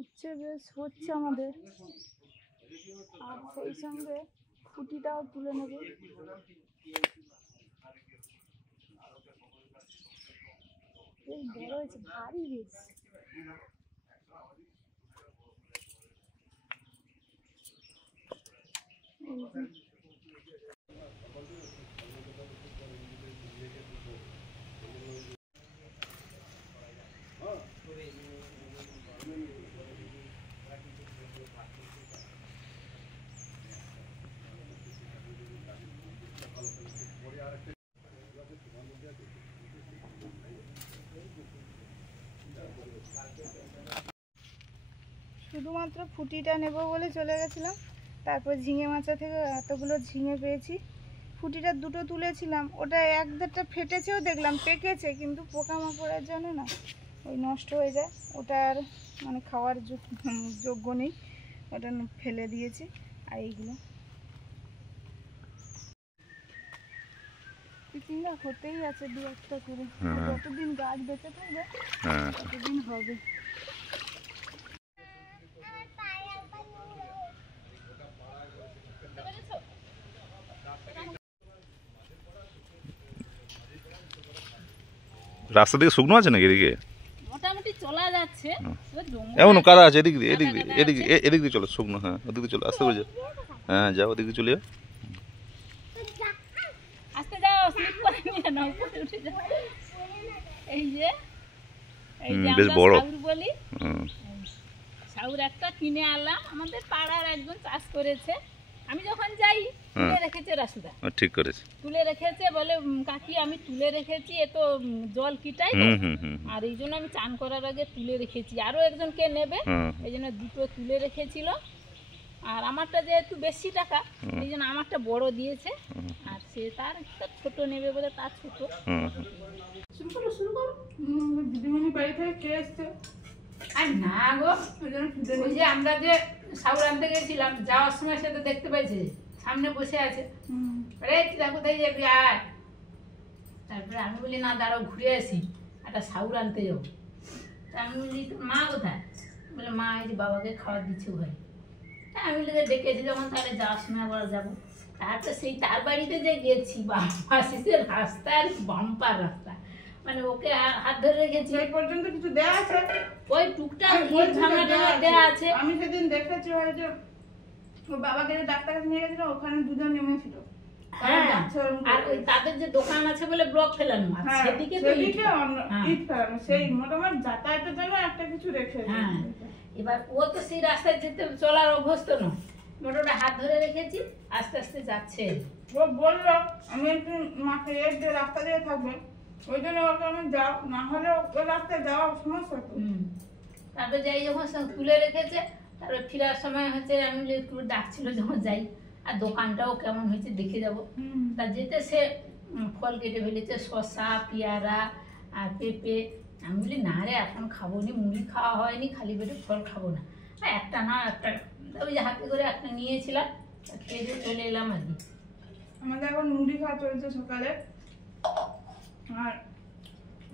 উচ্ছে বেশ হচ্ছে আমাদের, আর সেই সঙ্গে খুঁটিটাও তুলে নেব। বেশ বড় হয়েছে, ভারী বেশ। শুধুমাত্র ফুটিটা নেব বলে চলে গেছিলাম, তারপর ঝিঙে মাচা থেকে এতগুলো ঝিঙে পেয়েছি। ফুটিটা দুটো তুলেছিলাম, ওটা এক দেড়টা ফেটেছেও দেখলাম, পেকেছে, কিন্তু পোকামাকড়ের জন্য না ওই নষ্ট হয়ে যায়, ওটা আর মানে খাওয়ার যোগ্য নেই, ওটা ফেলে দিয়েছি। আর এইগুলো চিচিঙ্গা হতেই আছে দু একটা করে, যতদিন গাছ বেঁচে থাকবে ততদিন হবে। রাস্তা দিকে শুকনো আছে নাকি এদিকে? মোটামুটি চলা যাচ্ছে। এমন কাদা আছে এদিক দিয়ে, এদিক দিয়ে, এদিক এদিক দিয়ে চলো, শুকনো। হ্যাঁ ওদিক দিয়ে চলো, আস্তে করে যাও। হ্যাঁ যাও, ওদিক দিয়ে চলে যাও। আস্তে যাও, স্লিপ করে নিয়ে নাও, উঠে যাও। এই যে বেশ বড় সাউর বলি, সাউর একটা কিনে আনলাম, আমাদের পাড়ার একজন চাষ করেছে। আমি যখন যাই তুলে রেখেছে রাসুদা, ঠিক করেছে, তুলে রেখেছে, বলে কাকি আমি তুলে রেখেছি, এ তো জল কিটাই, আর এই জন্য আমি চান করার আগে তুলে রেখেছি, আরো একজন কে নেবে, এই জন্য দুটো তুলে রেখেছিল। আর আমারটা যেহেতু বেশি টাকা, এই জন্য আমারটা বড় দিয়েছে, আর সে তার ছোট নেবে বলে তার ছোট। শুরু করো, শুরু করো। দিদিমণি বাড়ি থেকে কে এসছে? আর না গো, ওই যে আমরা যে সাউর আনতে গেছিলাম, যাওয়ার সময় সেটা দেখতে পাইছে, সামনে বসে আছে, আরে তুই কোথায় যাবি আয়। তারপরে আমি বলি না দাঁড়াও, ঘুরে আসি, একটা সাউর আনতে যাবো। তা আমি বলি মা কোথায়? বলে মা এই যে বাবাকে খাবার দিচ্ছে ঘরে। আমি ডেকেছি যখন, তাহলে যাওয়ার সময় আবার যাবো। তারপর সেই তার বাড়িতে যে গেছি, বাসিসের রাস্তার বাম্পার রাস্তা, মানে ওকে হাত ধরে রেখেছি। এই পর্যন্ত কিছু দেয়া আছে? ওই টুকটাক দেয়া আছে। আমি সেদিন দেখেছি ওই যে ওর বাবাকে যে ডাক্তার কাছে নিয়ে গেছিল, ওখানে দুজন নেমেছিল। হ্যাঁ, আর ওই তাদের যে দোকান আছে বলে ব্লক ফেলানো, সেদিকে ইট ফেলানো, সেই মোটামুটি যাতায়াতের জন্য একটা কিছু রেখে। হ্যাঁ, এবার ও তো সেই রাস্তায় যেতে চলার অভ্যস্ত নয়, মোটামুটি হাত ধরে রেখেছি, আস্তে আস্তে যাচ্ছে। ও বললো আমি একটু মাকে যে রাস্তা দিয়ে থাকবে, ওই জন্য ওকে আমি যাও, না হলে ওই রাস্তায় যাওয়া সমস্যা। তারপরে যাই যখন তুলে রেখেছে, তারপরে ফেরার সময় হচ্ছে আমি একটু ডাকছিল যখন যাই, আর দোকানটাও কেমন হয়েছে দেখে যাবো। তা যেতে সে ফল কেটে ফেলেছে, শসা, পেয়ারা আর পেঁপে। আমি বলি না রে, এখন খাবো নি, মুড়ি খাওয়া হয়নি, খালি পেটে ফল খাবো না, একটা না একটা, ওই যে হাতে করে একটা নিয়েছিলাম, খেয়ে দিয়ে চলে এলাম। আর কি আমাদের এখন মুড়ি খাওয়া চলছে সকালে, আর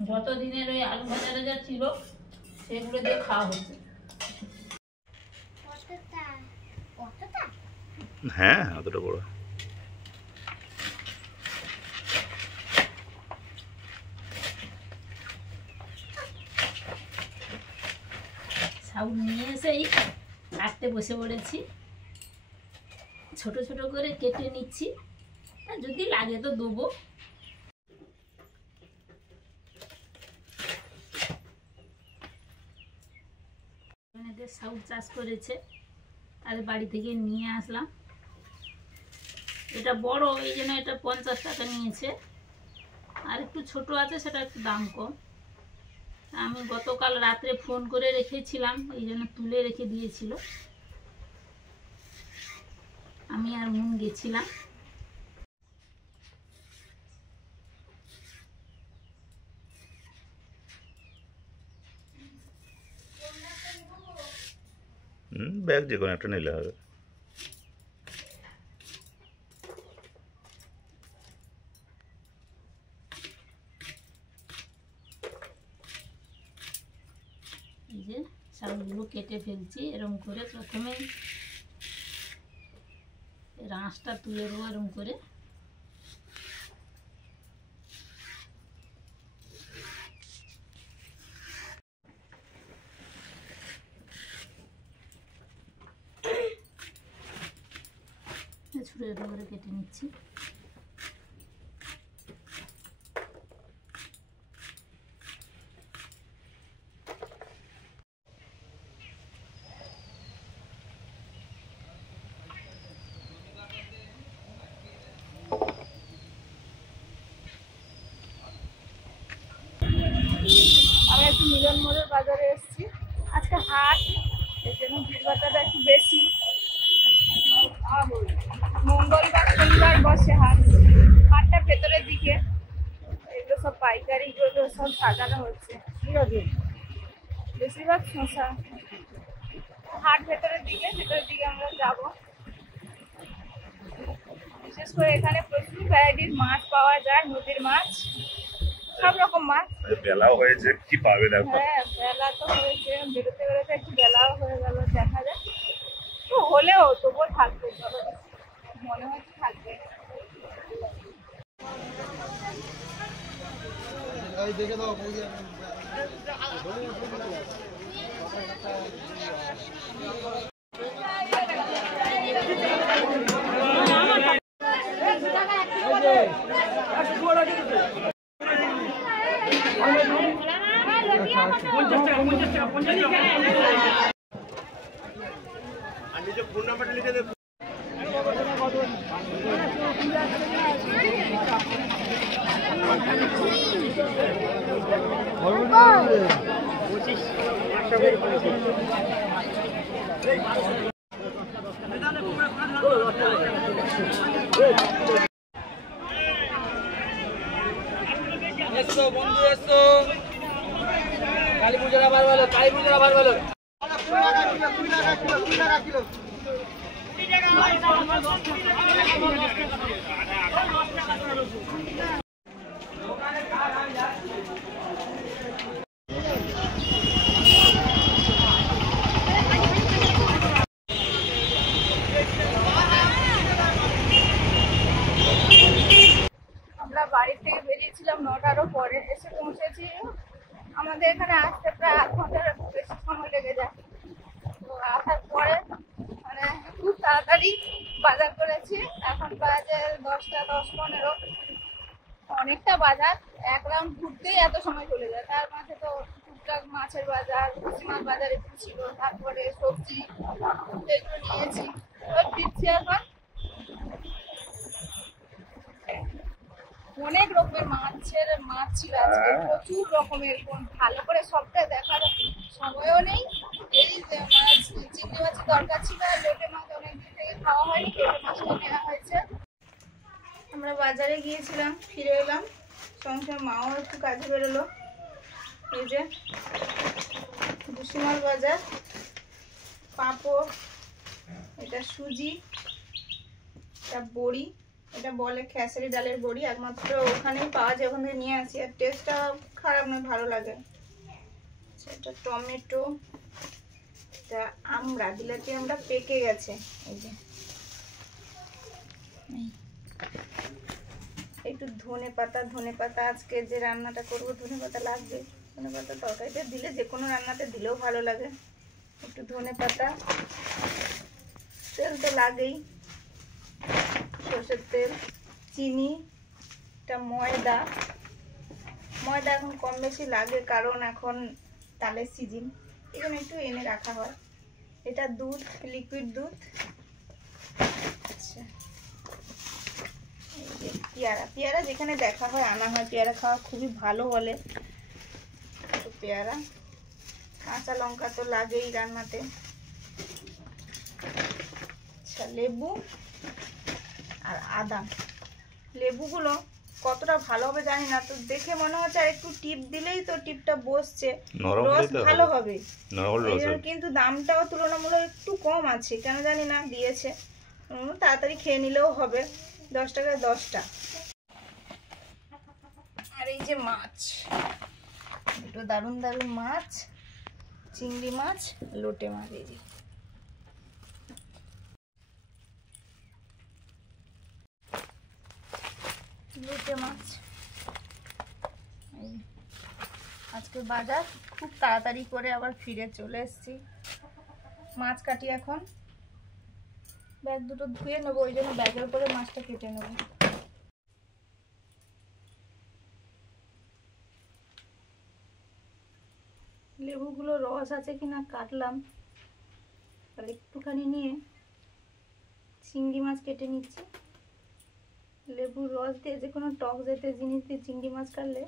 যত দিনের ওই আলু ভাজা টাজা ছিল সেগুলো দিয়ে খাওয়া হচ্ছে। হ্যাঁ অতটা বড়। সাউন্ড নিয়ে এসেই কাটতে বসে পড়েছি, ছোট ছোট করে কেটে নিচ্ছি, যদি লাগে তো দেবো। সাউথ চাষ করেছে, তাদের বাড়ি থেকে নিয়ে আসলাম। এটা বড়, এই জন্য এটা 50 টাকা নিয়েছে, আর একটু ছোট আছে, সেটা একটু দাম কম। আমি গতকাল রাত্রে ফোন করে রেখেছিলাম, এই জন্য তুলে রেখে দিয়েছিল। আমি আর মন গেছিলাম। ব্যাগ যে কোনো একটা নিলে হবে। এই যে শাকগুলো কেটে ফেলছি এরকম করে। প্রথমে রাঁশটা তুলে দেবো এরকম করে। ছুঁড়ে করে কেটে নিচ্ছি। আমি একটু মিলন মোড়ের বাজারে এসেছি, আজকে হাট, এর জন্য ভিড়ভাড়টা একটু বেশি। মঙ্গলবার শনিবার বসে হাট। হাটটা ভেতরের দিকে, এগুলো সব পাইকারি গুলো সব সাজানো হচ্ছে। বেশিরভাগ শসা। হাট ভেতরের দিকে আমরা যাব। বিশেষ করে এখানে প্রচুর ভ্যারাইটির মাছ পাওয়া যায়, নদীর মাছ, সব রকম মাছ। বেলাও হয়েছে, কি পাবে দেখো। হ্যাঁ, বেলা তো হয়েছে, বেরোতে বেরোতে একটু বেলাও হয়ে গেল, দেখা যায় তো হলেও তবুও থাকবে, মনে হচ্ছে থাকবে। দেখে দাও ফোন নাম্বারটা লিখে দেবো। বন্ধু এসো, কালী পুজোর আবার বলো, কালী পুজোর আবার বলো। আমরা বাড়ি থেকে বেরিয়েছিলাম 9টারও পরে, এসে পৌঁছেছি। আমাদের এখানে আসতে প্রায় 8 ঘন্টার বেশি সময় লেগে যায়। তো আসার পরে মানে খুব তাড়াতাড়ি বাজার করেছি। এখন বাজে 10টা 10-15। অনেকটা বাজার, এক রাউন্ড ঘুরতেই এত সময় চলে যায়। তার মাঝে তো টুকটাক মাছের বাজার, মাছ বাজার একটু ছিল, তারপরে সবজি এগুলো নিয়েছি। এবার ফিরছি এখন। অনেক রকমের মাছ ছিল আজকে, প্রচুর রকমের। ভালো করে সবটা দেখার সময়ও নেই। এই মাছ, চিংড়ি মাছের দরকার ছিল, আর লোটে মাছ অনেকদিন থেকে খাওয়া হয়নি, লোটে মাছটা নেওয়া হয়েছে। আমরা বাজারে গিয়েছিলাম, ফিরে এলাম, সঙ্গে সঙ্গে মাও একটু কাজে বেরোলো। এই যে ভুসিমাল বাজার, পাঁপড়, এটা সুজি, এটা বড়ি, এটা বলে খেসারি ডালের বড়ি, একমাত্র ওখানেই পাওয়া যায়, ওখান থেকে নিয়ে আসি। আর টেস্টটা খারাপ নয়, ভালো লাগে। এটা টমেটো, এটা আমড়া, বিলাতি আমড়া পেকে গেছে। এই যে একটু ধনে পাতা, আজকে যে রান্নাটা করবো ধনে পাতা লাগবে। ধনে পাতা তরকারিতে দিলে, যে কোনো রান্নাতে দিলেও ভালো লাগে। একটু ধনে পাতা, তেল তো লাগেই, সরষের তেল, চিনি, এটা ময়দা এখন কম বেশি লাগে, কারণ এখন তালের সিজন, এখানে একটু এনে রাখা হয়। এটা দুধ, লিকুইড দুধ। আচ্ছা, পেয়ারা যেখানে দেখা হয় আনা হয়, পেয়ারা খাওয়া খুবই ভালো বলে। তো পেয়ারা, কাঁচা লঙ্কা তো লাগেই রান্নাতে। আচ্ছা, লেবু আর আদা। লেবুগুলো কতটা ভালো হবে জানি না, তো দেখে মনে হচ্ছে আর একটু টিপ দিলেই তো টিপটা বসছে, রস ভালো হবে, কিন্তু দামটাও তুলনামূলক একটু কম আছে, কেন জানি না দিয়েছে। তাড়াতাড়ি খেয়ে নিলেও হবে, 10 টাকায় 10টা। আর এই যে মাছ, দুটো দারুণ দারুণ মাছ, চিংড়ি মাছ, লোটে মাছ, এই যে লোটে মাছ। আজকে বাজার খুব তাড়াতাড়ি করে আবার ফিরে চলে এসেছি। মাছ কাটি এখন, ব্যাগ দুটো ধুয়ে নেবো, ওই জন্য ব্যাগের উপরে মাছটা কেটে নেবো। লেবুগুলো রস আছে কিনা কাটলাম, তাহলে একটুখানি নিয়ে চিংড়ি মাছ কেটে নিচ্ছি। লেবুর রস দিয়ে যে কোনো টক জাতীয় জিনিস দিয়ে চিংড়ি মাছ কাটলে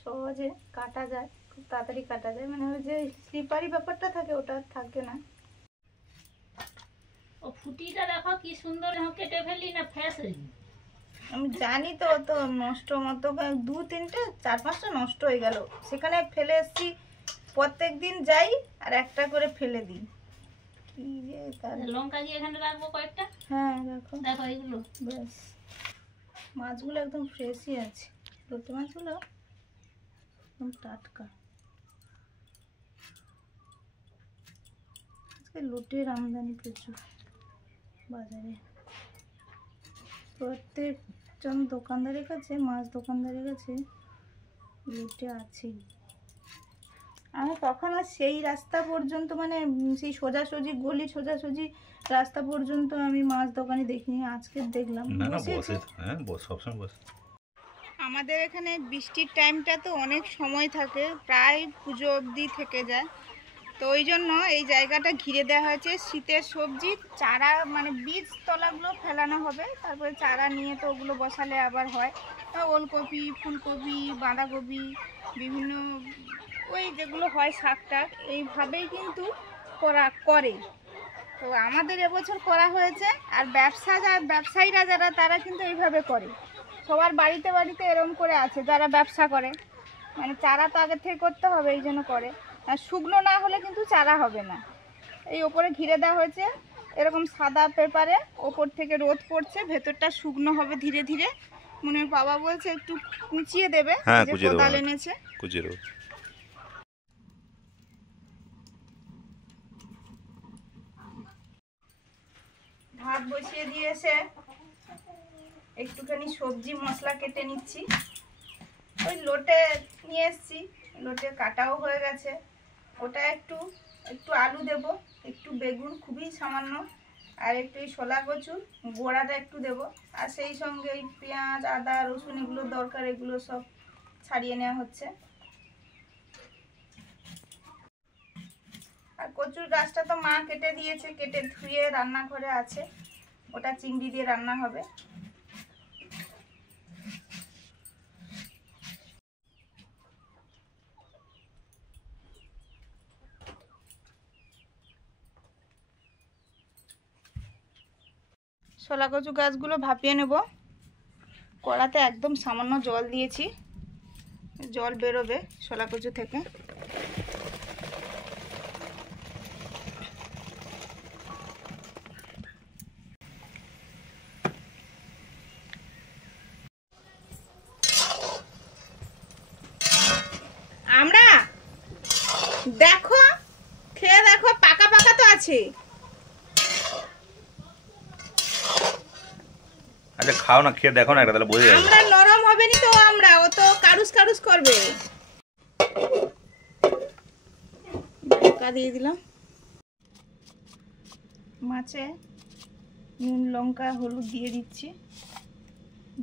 সহজে কাটা যায়, খুব তাড়াতাড়ি কাটা যায়, মানে ওই যে স্লিপারি ব্যাপারটা থাকে ওটা আর থাকে না। ও ফুটিটা দেখো কি সুন্দর, কেটে ফেলি না ফ্যাস হয়ে গেল। আমি জানি তো, তো নষ্ট মতো 2-3টে 4-5টা নষ্ট হয়ে গেল, সেখানে ফেলে এসছি। প্রত্যেক দিন যাই আর একটা করে ফেলে দিই। কি যে লঙ্কা দিয়ে এখানে রাখবো কয়েকটা। হ্যাঁ রাখো, দেখো এগুলো ব্যাস। মাছগুলো একদম ফ্রেশই আছে, লোটে মাছগুলো একদম টাটকা। আজকে লোটের আমদানি প্রচুর বাজারে। প্রত্যেকজন দোকানদারের কাছে, মাছ দোকানদারের কাছে লোটে আছেই। আমি কখনো সেই রাস্তা পর্যন্ত, মানে সেই সোজাসুজি গলি সোজাসুজি রাস্তা পর্যন্ত আমি মাছ দোকানে দেখিনি, আজকে দেখলাম। আমাদের এখানে বৃষ্টির টাইমটা তো অনেক সময় থাকে, প্রায় পুজো অবধি থেকে যায়। তো ওই জন্য এই জায়গাটা ঘিরে দেওয়া হয়েছে। শীতের সবজি চারা, মানে বীজ তলাগুলো ফেলানো হবে, তারপরে চারা নিয়ে তো ওগুলো বসালে আবার হয়। ওলকপি, ফুলকপি, বাঁধাকপি, বিভিন্ন ওই যেগুলো হয় শাক টাক, এইভাবেই কিন্তু করে। তো আমাদের এবছর করা হয়েছে। আর ব্যবসায়ীরা যারা, তারা কিন্তু এইভাবে করে। সবার বাড়িতে বাড়িতে এরকম করে আছে যারা ব্যবসা করে, মানে চারা তো আগে থেকে করতে হবে, এই জন্য করে। আর শুকনো না হলে কিন্তু চারা হবে না। এই ওপরে ঘিরে দেওয়া হয়েছে এরকম সাদা পেপারে, ওপর থেকে রোদ পড়ছে, ভেতরটা শুকনো হবে ধীরে ধীরে। মনে বাবা বলছে একটু কুচিয়ে দেবে, যে কোদাল এনেছে কুচিয়ে দেবে। ভাত বসিয়ে দিয়েছে, একটুখানি সবজি মশলা কেটে নিচ্ছি। ওই লোটে নিয়ে এসছি, লোটে কাটাও হয়ে গেছে। ওটা একটু আলু দেব, একটু বেগুন খুবই সামান্য, আর একটু এই শোলা কচুর গোড়াটা একটু দেব। আর সেই সঙ্গে এই পেঁয়াজ, আদা, রসুন এগুলো দরকার, এগুলো সব ছাড়িয়ে নেওয়া হচ্ছে। আর কচুর গাছটা তো মা কেটে দিয়েছে, কেটে ধুয়ে রান্নাঘরে আছে, ওটা চিংড়ি দিয়ে রান্না হবে। শোলা কচু গাছগুলো ভাপিয়ে নেব। কড়াতে একদম সামান্য জল দিয়েছি, জল বেরোবে শোলা কচু থেকে। আমরা দেখো, খেয়ে দেখো, পাকা পাকা তো আছে। আচ্ছা খাও না, খেয়ে দেখো না একটা, তাহলে বোঝা যাবে। আমরা নরম হবে নি তো, আমরা ও তো কারুস কারুস করবে। ঢাকা দিয়ে দিলাম। মাছে নুন, লঙ্কা, হলুদ দিয়ে দিচ্ছি,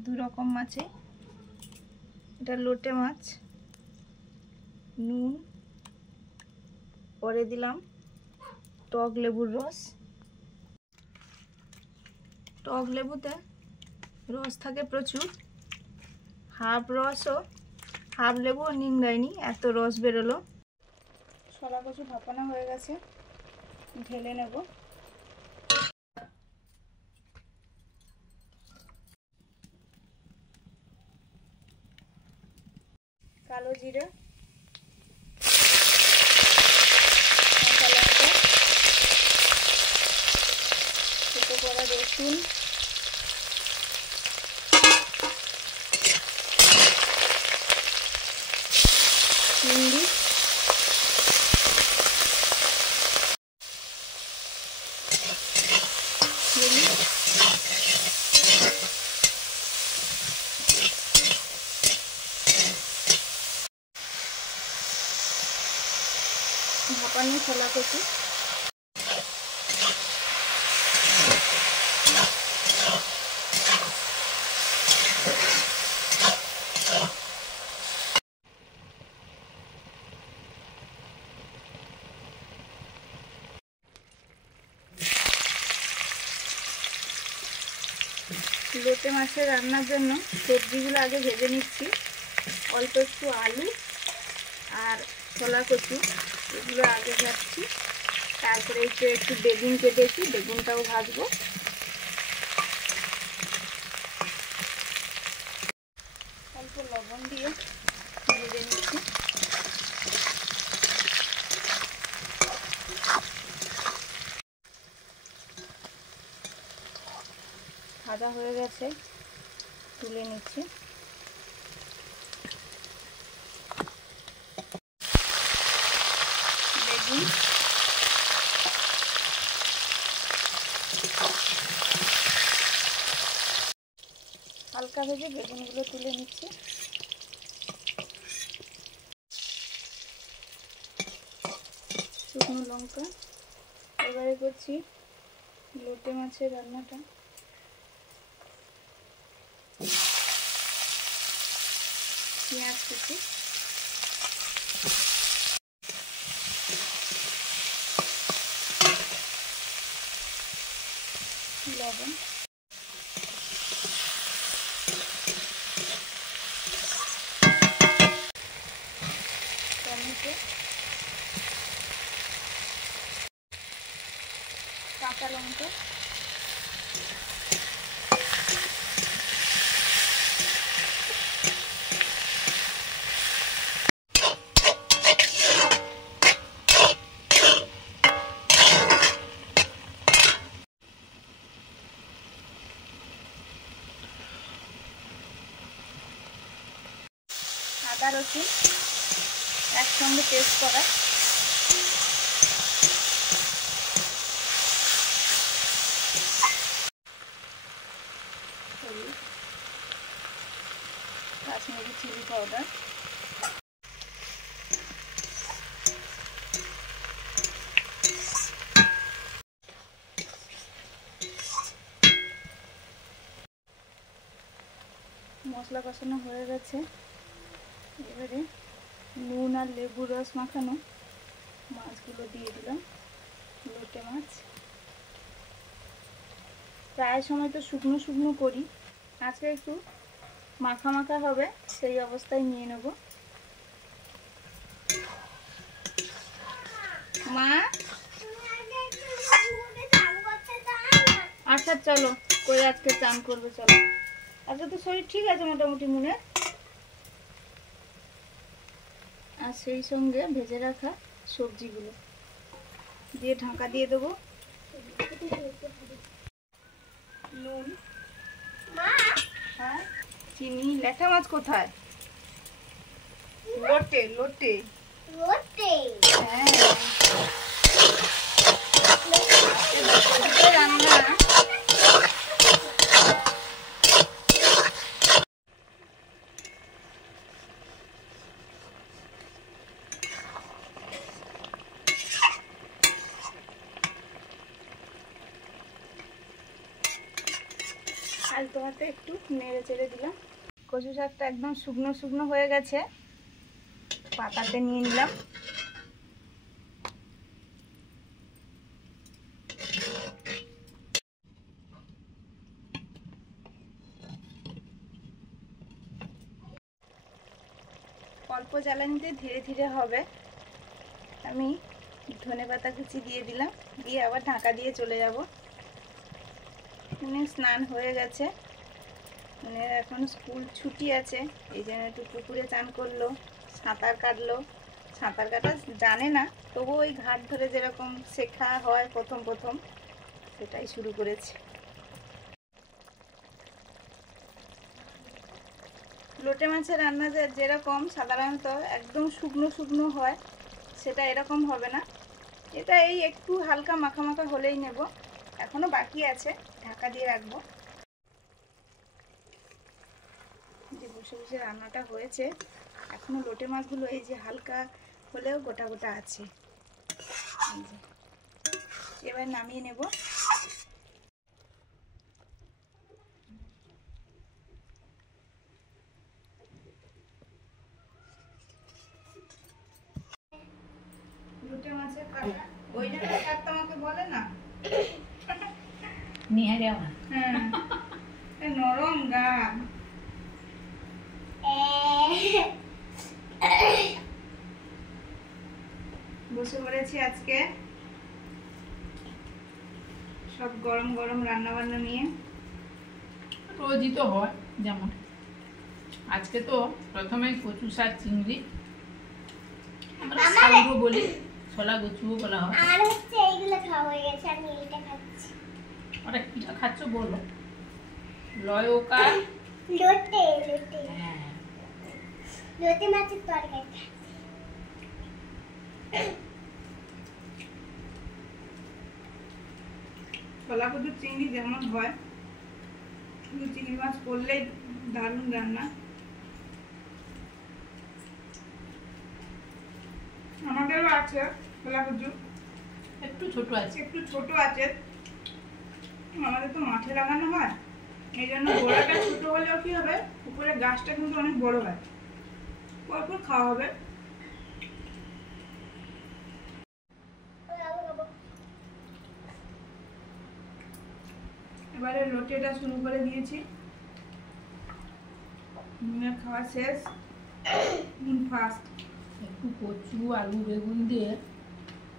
2 রকম মাছে। এটা লোটে মাছ, নুন, পরে দিলাম টক লেবুর রস। টক লেবুতে রস থাকে প্রচুর, হাফ রসও, হাফ লেবুও নিংড়ায়নি, এত রস বেরোলো। শোলা কচু ভাপানো হয়ে গেছে, ঢেলে নেব। কালো জিরে, কাঁচা লঙ্কা, ছোটো করা রসুন, চিংড়ি, ভাপানো ছোলা কচু। লোটে মাছের রান্নার জন্য সবজিগুলো আগে ভেজে নিচ্ছি। অল্প একটু আলু আর ছোলা কচু এগুলো আগে ভাজছি, তারপরে একটু বেগুন কেটেছি, বেগুনটাও ভাজবো। অল্প লবণ দিয়ে ভেজে নিচ্ছি। ভাজা হয়ে গেছে, তুলে নিচ্ছি। বেগুন হালকা ভেজে বেগুনগুলো তুলে নিচ্ছি। শুকনো লঙ্কা। এবারে করছি লোটে মাছের রান্নাটা। পেঁয়াজ কুচি, লবণ, টমেটো, কাঁচা লঙ্কা, আদা রসুন একসঙ্গে পেস্ট করা, হলুদ, কাশ্মীরি চিলি পাউডার, মশলা কষানো হয়ে গেছে। এবারে নুন আর লেবুর রস মাখানো মাছগুলো দিয়ে দিলাম। লোটে মাছ প্রায় সময় তো শুকনো শুকনো করি, আজকে একটু মাখা মাখা হবে, সেই অবস্থায় নিয়ে নেব। মা আচ্ছা চলো, কই আজকে চান করবে, চলো। আজকে তো শরীর ঠিক আছে মোটামুটি মনে। আর সেই সঙ্গে ভেজে রাখা সবজিগুলো দিয়ে ঢাকা দিয়ে দেবো। নুন, হ্যাঁ, চিনি। ল্যাঠা মাছ কোথায়? লোটে লোটে লোটে, হ্যাঁ। রান্না আলতো হাতে একটু নেড়ে চেড়ে দিলাম। কচু শাকটা একদম শুকনো শুকনো হয়ে গেছে, পাতাতে নিয়ে নিলাম। অল্প জ্বালানিতে ধীরে ধীরে হবে। আমি ধনেপাতা কুচি দিয়ে দিলাম, দিয়ে আবার ঢাকা দিয়ে চলে যাব। স্নান হয়ে গেছে, মানে এখন স্কুল ছুটি আছে, এই জন্য একটু পুকুরে চান করলো, সাঁতার কাটলো। সাঁতার কাটা জানে না, তবু ওই ঘাট ধরে যেরকম শেখা হয় প্রথম প্রথম, সেটাই শুরু করেছে। লোটে মাছের রান্না যেরকম সাধারণত একদম শুকনো শুকনো হয়, সেটা এরকম হবে না। এটা এই একটু হালকা মাখা মাখা হলেই নেব। এখনো বাকি আছে, ঢাকা দিয়ে রাখবো। যে বসে বসে রান্নাটা হয়েছে, এখনো লোটে মাছগুলো এই যে হালকা হলেও গোটা গোটা আছে। এই যে, এবার নামিয়ে নেব। লোটে মাছের কাটা ওই জন্য কাটতে আমাকে বলে না। নিয়ে যাওয়া হ্যাঁ, নরম গা। বসে পড়েছি আজকে সব গরম গরম রান্না বান্না নিয়ে। রোজই তো হয়, যেমন আজকে তো প্রথমে কচু শাক চিংড়ি, আমরা শাকও বলি, ছোলা কচুও বলা হয়। আর হচ্ছে এইগুলো খাওয়া হয়ে গেছে, আমি এইটা খাচ্ছি। ওটা কি খাচ্ছ বলো? লয়কা লোটে লোটে হ্যাঁ, লোটে মাছের তরকারি। ছোলা কচুর চিংড়ি যেমন হয়, শুধু চিংড়ি মাছ করলেই দারুণ রান্না। আমাদেরও আছে ছোলা কচু, একটু ছোট আছে। একটু ছোট আছে। আমাদের তো মাঠে লাগানো হয়, এই জন্য গোড়াটা ছোট হলেও কি হবে, উপরে গাছটা কিন্তু অনেক বড় হয়, পরপর খাওয়া হবে। এবারে লোটেটা শুরু করে দিয়েছি। নুনের খাওয়া শেষ, নুন ফার্স্ট। একটু কচু আলু বেগুন দিয়ে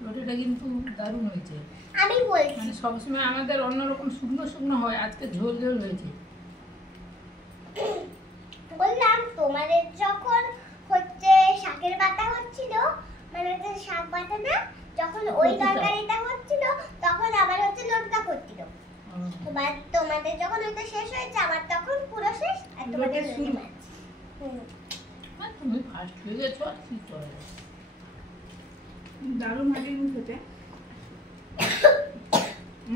রুটিটা কিন্তু দারুণ হয়েছে। আমি বলছি মানে সবসময় আমাদের অন্যরকম শুকনো শুকনো হয়, আজকে ঝোল ঝোল হয়েছে। বললাম তোমাদের যখন হচ্ছে শাকের বাটা হচ্ছিল, মানে হচ্ছে শাক বাটা না, যখন ওই তরকারিটা হচ্ছিল তখন আবার হচ্ছে লোটটা করছিল। এবার তোমাদের যখন ওইটা শেষ হয়েছে আমার তখন পুরো শেষ, আর তোমাদের লোটে শুরু শুরু। হচ্ছে। আর তুমি ফার্স্ট হয়ে গেছো, আর কি করে। দারুণ লাগে কিন্তু খেতে।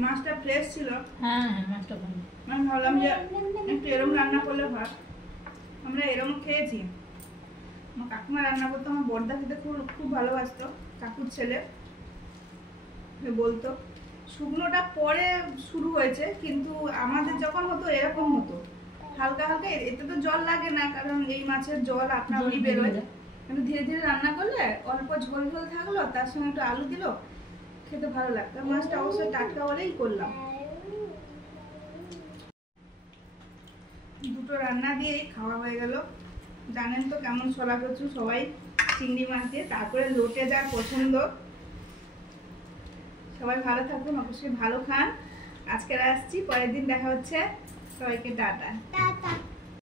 মাছটা ফ্রেশ ছিল, হ্যাঁ হ্যাঁ, মাছটা ভালো। আমি ভাবলাম যে একটু এরম রান্না করলে হয়। আমরা এরম খেয়েছি। আমার কাকিমা রান্না করতো, আমার বড়দা খেতে খুব খুব ভালোবাসতো, কাকুর ছেলে। সে বলতো শুকনোটা পরে শুরু হয়েছে, কিন্তু আমাদের যখন হতো এরকম হতো হালকা হালকা। এতে তো জল লাগে না, কারণ এই মাছের জল আপনারই বেরোয়। কিন্তু ধীরে ধীরে রান্না করলে অল্প ঝোল ঝোল থাকলো, তার সঙ্গে একটু আলু দিল, খেতে ভালো লাগতো। মাছটা অবশ্যই টাটকা বলেই করলাম। দুটো রান্না দিয়েই খাওয়া হয়ে গেল। জানেন তো কেমন ছোলা কচু সবাই চিংড়ি মাছ দিয়ে, তারপরে লোটে যার পছন্দ। সবাই ভালো থাকুন, অবশ্যই ভালো খান। আজকে আসছি, পরের দিন দেখা হচ্ছে। সবাইকে টাটা। টাটা।